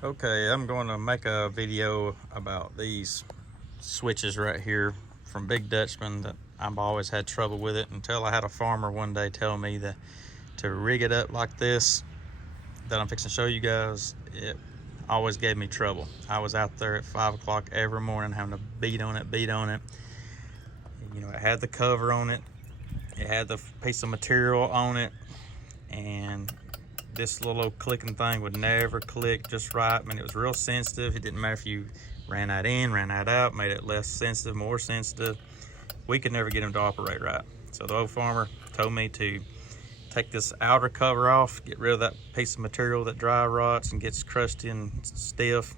Okay, I'm going to make a video about these switches right here from Big Dutchman that I've always had trouble with it until I had a farmer one day tell me that to rig it up like this that I'm fixing to show you guys. It always gave me trouble. I was out there at 5 o'clock every morning having to beat on it. You know, it had the cover on it, it had the piece of material on it, and this little old clicking thing would never click just right. I mean, it was real sensitive. It didn't matter if you ran that in, ran that out, made it less sensitive, more sensitive. We could never get them to operate right. So the old farmer told me to take this outer cover off, get rid of that piece of material that dry rots and gets crusty and stiff,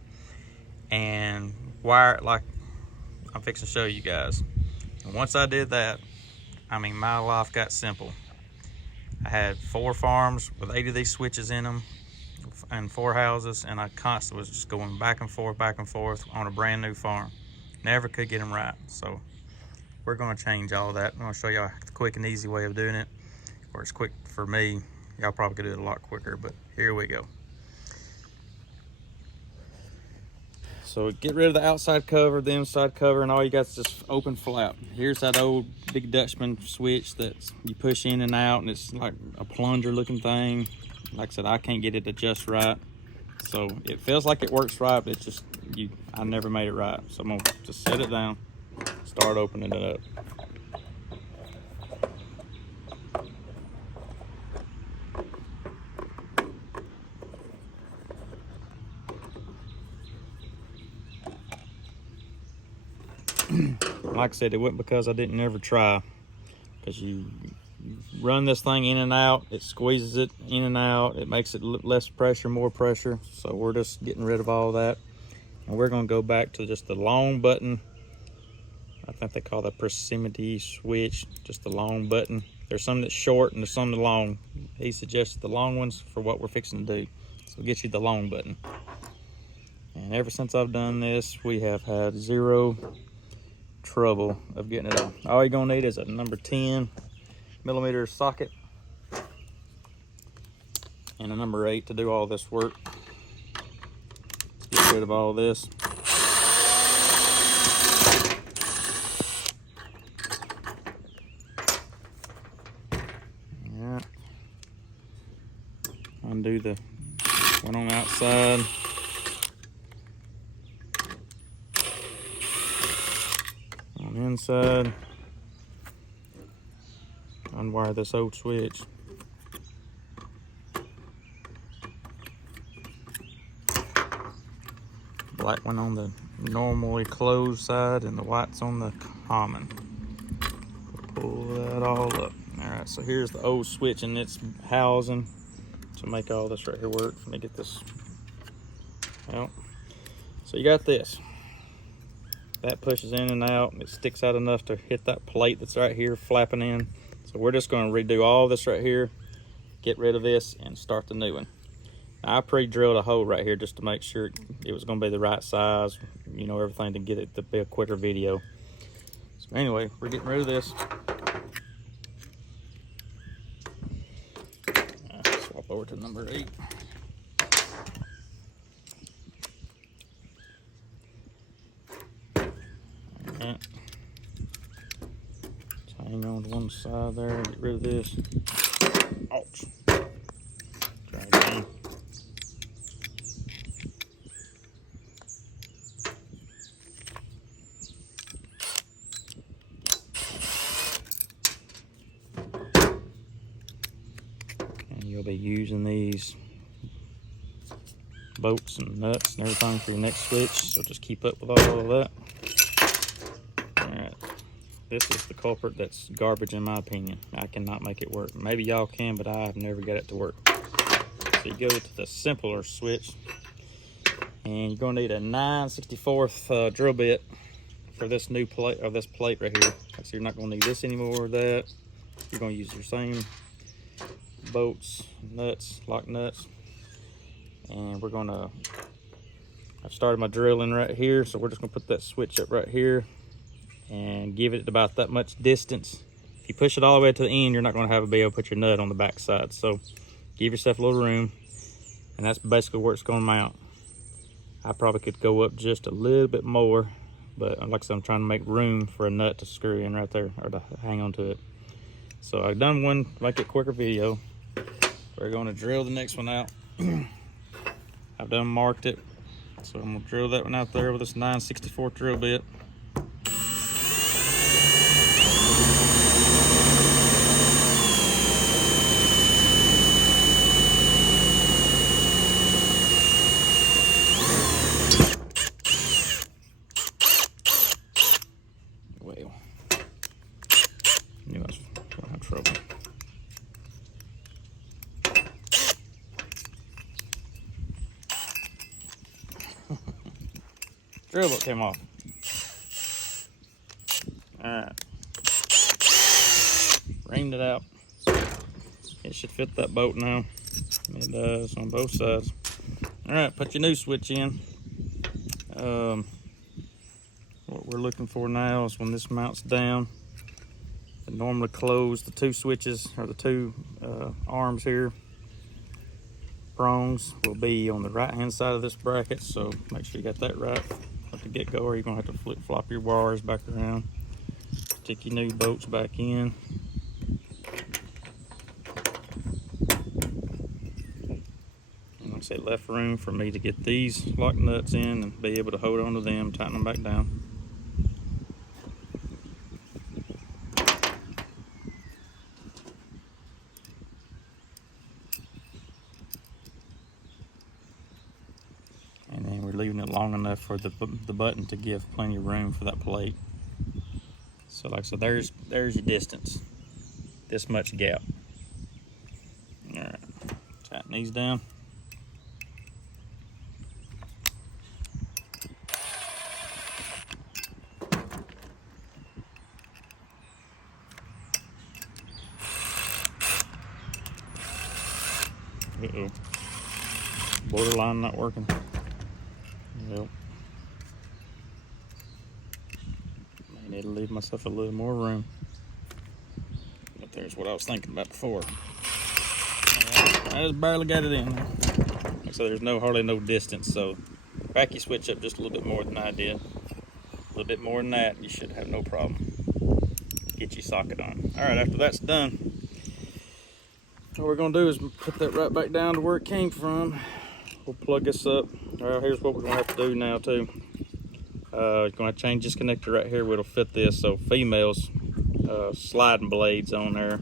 and wire it like I'm fixing to show you guys. And once I did that, I mean, my life got simple. I had 4 farms with 8 of these switches in them and 4 houses, and I constantly was just going back and forth on a brand new farm. Never could get them right. So we're going to change all that. I'm going to show y'all the quick and easy way of doing it. Or it's quick for me. Y'all probably could do it a lot quicker, but here we go. So get rid of the outside cover, the inside cover, and all you got is this open flap. Here's that old Big Dutchman switch that you push in and out, and it's like a plunger looking thing. Like I said, I can't get it to adjust right. So it feels like it works right, but it's just, I never made it right. So I'm gonna just set it down, start opening it up. Like I said, it wasn't because I didn't ever try, because you run this thing in and out, it squeezes it in and out, it makes it less pressure, more pressure. So we're just getting rid of all that, and we're going to go back to just the long button. I think they call that proximity switch, just the long button. There's some that's short and there's some that's long. He suggested the long ones for what we're fixing to do, so we'll get you the long button. And ever since I've done this, we have had zero trouble of getting it off. All you're gonna need is a number 10 millimeter socket and a number 8 to do all this work. Let's get rid of all this. Alright. Undo the one on the outside. On the inside, unwire this old switch. Black one on the normally closed side and the white's on the common. Pull that all up. Alright, so here's the old switch and its housing to make all this right here work. Let me get this out. So you got this. That pushes in and out, and it sticks out enough to hit that plate that's right here flapping in. So we're just going to redo all this right here, get rid of this, and start the new one. Now, I pre-drilled a hole right here just to make sure it was going to be the right size, you know, everything to get it to be a quicker video. So anyway, we're getting rid of this. Swap over to number 8. Hang on to one side there, get rid of this. Ouch. Try again. And you'll be using these bolts and nuts and everything for your next switch, so just keep up with all of that. Alright. This is the culprit that's garbage in my opinion. I cannot make it work. Maybe y'all can, but I've never got it to work. So you go to the simpler switch, and you're going to need a 9/64 drill bit for this new plate, or this plate right here. So you're not going to need this anymore. That you're going to use your same bolts, nuts, lock nuts, and we're going to. I've started my drilling right here, so we're just going to put that switch up right here and give it about that much distance. If you push it all the way to the end, you're not going to be able to put your nut on the back side. So give yourself a little room, and that's basically where it's going to mount. I probably could go up just a little bit more, but like I said, I'm trying to make room for a nut to screw in right there, or to hang on to it. So I've done one, make it quicker video. We're going to drill the next one out. I've done marked it, so I'm gonna drill that one out there with this 9/64 drill bit. Well, knew I was gonna have trouble. Drill bit came off. Alright. Reamed it out. It should fit that bolt now. It does on both sides. Alright, put your new switch in. What we're looking for now is when this mounts down, it normally close the two switches, or the two arms here. Prongs will be on the right hand side of this bracket, so make sure you got that right at the get-go, or you're gonna have to flip-flop your wires back around. Stick your new bolts back in. And like I said, left room for me to get these lock nuts in and be able to hold on to them, tighten them back down. And then we're leaving it long enough for the button to give plenty of room for that plate. So like I said, there's your distance. This much gap. All right, tighten these down. Uh-oh. Borderline not working. Yep. May need to leave myself a little more room. But there's what I was thinking about before. Right, I just barely got it in there. So there's hardly no distance. So back your switch up just a little bit more than I did. A little bit more than that, you should have no problem. Get your socket on. All right, after that's done, what we're gonna do is put that right back down to where it came from. We'll plug this up. All right, here's what we're gonna have to do now too. You're gonna have to change this connector right here where it'll fit this. So females, sliding blades on there.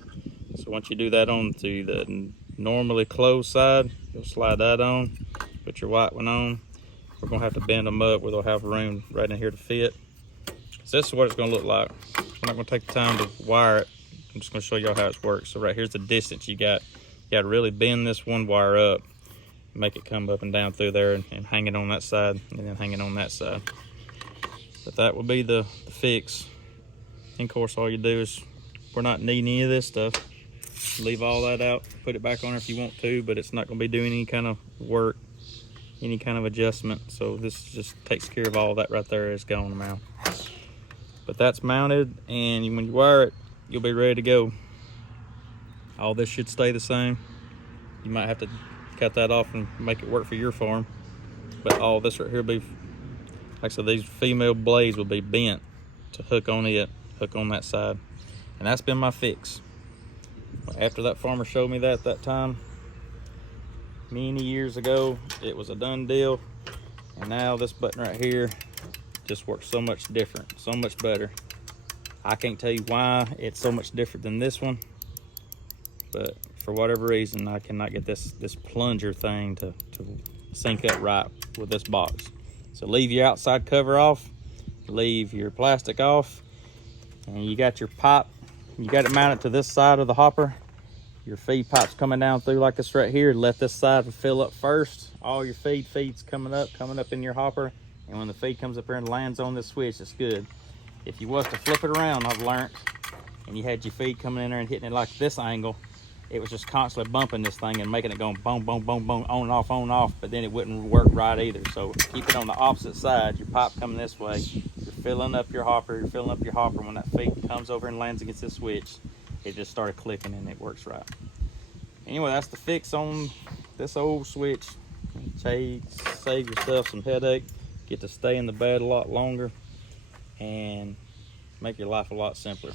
So once you do that onto the normally closed side, you'll slide that on, put your white one on. We're gonna have to bend them up where they'll have room right in here to fit. So this is what it's gonna look like. I'm not gonna take the time to wire it. I'm just gonna show y'all how it works. So right here's the distance you got. You gotta really bend this one wire up, make it come up and down through there, and hang it on that side, and then hang it on that side. But that will be the fix. And of course, all you do is, we're not needing any of this stuff. Leave all that out, put it back on if you want to, but it's not gonna be doing any kind of work, any kind of adjustment. So this just takes care of all that right there. It's gone now. But that's mounted, and when you wire it, you'll be ready to go. All this should stay the same. You might have to cut that off and make it work for your farm, but all this right here will be, like I said, these female blades will be bent to hook on it, hook on that side. And that's been my fix. After that farmer showed me that time many years ago, it was a done deal. And now this button right here just works so much different, so much better. I can't tell you why it's so much different than this one, but for whatever reason, I cannot get this plunger thing to sync up right with this box. So leave your outside cover off, leave your plastic off, and you got your pipe. You got it mounted to this side of the hopper. Your feed pipe's coming down through like this right here. Let this side fill up first. All your feed's coming up in your hopper. And when the feed comes up here and lands on this switch, it's good. If you was to flip it around, I've learned, and you had your feed coming in there and hitting it like this angle, it was just constantly bumping this thing and making it go boom, boom, boom, boom, on and off, but then it wouldn't work right either. So keep it on the opposite side. Your pipe coming this way, you're filling up your hopper, When that feed comes over and lands against this switch, it just started clicking and it works right. Anyway, that's the fix on this old switch. Save yourself some headache, get to stay in the bed a lot longer, and make your life a lot simpler.